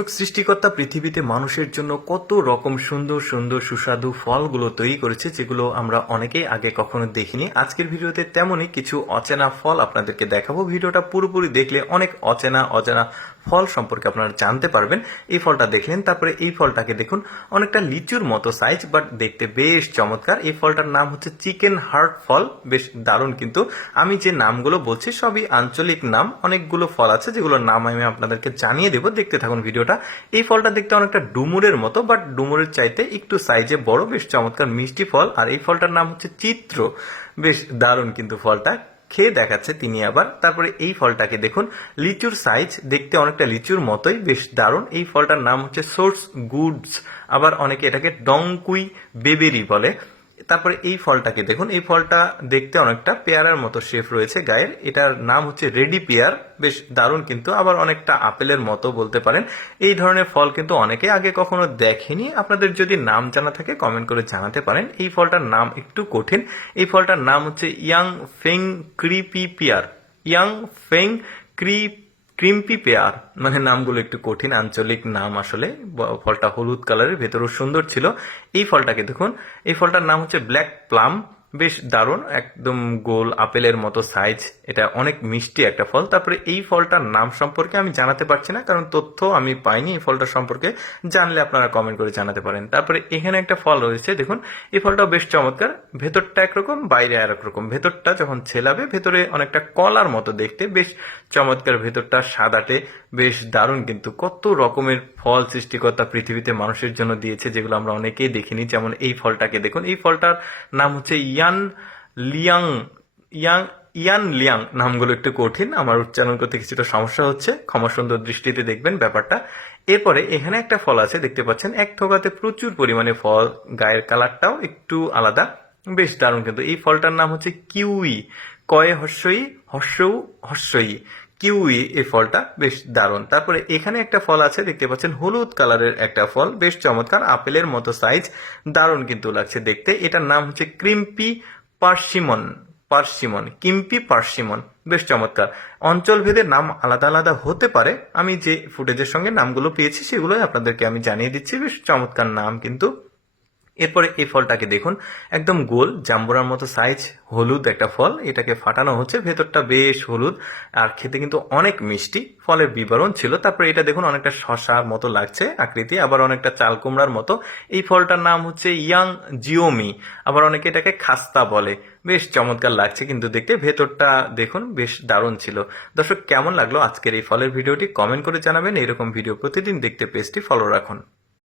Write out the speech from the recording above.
দর্শক, সৃষ্টিকর্তা পৃথিবীতে মানুষের জন্য কত রকম সুন্দর সুন্দর সুস্বাদু ফলগুলো তৈরি করেছে, যেগুলো আমরা অনেকেই আগে কখনো দেখিনি। আজকের ভিডিওতে তেমনই কিছু অচেনা ফল আপনাদেরকে দেখাবো। ভিডিওটা পুরোপুরি দেখলে অনেক অচেনা অজানা ফল সম্পর্কে আপনারা জানতে পারবেন। এই ফলটা দেখলেন, তারপরে এই ফলটাকে দেখুন, অনেকটা লিচুর মতো সাইজ, বাট দেখতে বেশ চমৎকার। এই ফলটার নাম হচ্ছে চিকেন হার্ট ফল। বেশ দারুণ। কিন্তু আমি যে নামগুলো বলছি সবই আঞ্চলিক নাম। অনেকগুলো ফল আছে যেগুলোর নাম আমি আপনাদেরকে জানিয়ে দেবো, দেখতে থাকুন ভিডিওটা। এই ফলটা দেখতে অনেকটা ডুমুরের মতো, বাট ডুমুরের চাইতে একটু সাইজে বড়, বেশ চমৎকার মিষ্টি ফল। আর এই ফলটার নাম হচ্ছে চিত্র। বেশ দারুণ কিন্তু ফলটা, খেয়ে দেখাচ্ছে তিনি আবার। তারপরে এই ফলটাকে দেখুন, লিচুর সাইজ, দেখতে অনেকটা লিচুর মতোই, বেশ দারুণ। এই ফলটার নাম হচ্ছে সোর্স গুডস, আবার অনেকে এটাকে ডংকুই বেবেরি বলে। তারপরে এই ফলটাকে দেখুন, এই ফলটা দেখতে অনেকটা পেয়ারার মতো শেপ রয়েছে গায়ের। এটার নাম হচ্ছে রেডি পেয়ার। বেশ দারুণ কিন্তু, আবার অনেকটা আপেলের মতো বলতে পারেন। এই ধরনের ফল কিন্তু অনেকে আগে কখনো দেখেনি। আপনাদের যদি নাম জানা থাকে কমেন্ট করে জানাতে পারেন। এই ফলটার নাম একটু কঠিন। এই ফলটার নাম হচ্ছে Yang Feng crispy pear. Yang Feng crispy pear, মানে নামগুলো একটু কঠিন, আঞ্চলিক নাম আসলে। ফলটা হলুদ কালারের, ভেতরও সুন্দর ছিল। এই ফলটাকে দেখুন, এই ফলটার নাম হচ্ছে ব্ল্যাক প্লাম। বেশ দারুণ, একদম গোল আপেলের মতো সাইজ। এটা অনেক মিষ্টি একটা ফল। তারপরে এই ফলটার নাম সম্পর্কে আমি জানাতে পারছি না, কারণ তথ্য আমি পাইনি এই ফলটার সম্পর্কে। জানলে আপনারা কমেন্ট করে জানাতে পারেন। তারপরে এখানে একটা ফল রয়েছে, দেখুন এই ফলটাও বেশ চমৎকার। ভেতরটা একরকম, বাইরে আরেক রকম। ভেতরটা যখন ছেলাবে ভেতরে অনেকটা কলার মতো দেখতে, বেশ চমৎকার। ভেতরটা সাদাটে, বেশ দারুণ কিন্তু। কত রকমের ফল সৃষ্টিকর্তা পৃথিবীতে মানুষের জন্য দিয়েছে, যেগুলো আমরা অনেকেই দেখিনি। যেমন এই ফলটাকে দেখুন, এই ফলটার নাম হচ্ছে ইয়ান লিয়াং। ইয়ান লিয়াং। নামগুলো একটু কঠিন, আমার উচ্চারণ করতে কিছুটা সমস্যা হচ্ছে, ক্ষমা সুন্দর দৃষ্টিতে দেখবেন ব্যাপারটা। এরপরে এখানে একটা ফল আছে, দেখতে পাচ্ছেন এক ঠোকাতে প্রচুর পরিমাণে ফল, গায়ের কালারটাও একটু আলাদা। বেশ দারুণ কিন্তু। এই ফলটার নাম হচ্ছে কিউই। কয়ে হর্ষই, হর্ষৌ হর্ষই, কিউই। এই ফলটা বেশ দারুণ। তারপরে এখানে একটা ফল আছে, দেখতে পাচ্ছেন হলুদ কালারের একটা ফল, বেশ চমৎকার, আপেলের মতো সাইজ, দারুণ কিন্তু লাগছে দেখতে। এটার নাম হচ্ছে ক্রিম্পি পার্সিমন। কিম্পি পার্সিমন, বেশ চমৎকার। অঞ্চল ভেদে নাম আলাদা আলাদা হতে পারে। আমি যে ফুটেজের সঙ্গে নামগুলো পেয়েছি সেগুলোই আপনাদেরকে আমি জানিয়ে দিচ্ছি। বেশ চমৎকার নাম কিন্তু। এরপরে এই ফলটাকে দেখুন, একদম গোল জাম্বুরার মতো সাইজ, হলুদ একটা ফল। এটাকে ফাটানো হচ্ছে, ভেতরটা বেশ হলুদ, আর খেতে কিন্তু অনেক মিষ্টি। ফলের বিবরণ ছিল। তারপরে এটা দেখুন, অনেকটা শশার মতো লাগছে আকৃতি, আবার অনেকটা চাল কুমড়ার মতো। এই ফলটার নাম হচ্ছে ইয়াং জিওমি, আবার অনেকে এটাকে খাস্তা বলে। বেশ চমৎকার লাগছে কিন্তু দেখতে। ভেতরটা দেখুন, বেশ দারুণ ছিল। দর্শক, কেমন লাগলো আজকের এই ফলের ভিডিওটি কমেন্ট করে জানাবেন। এরকম ভিডিও প্রতিদিন দেখতে পেজটি ফলো রাখুন।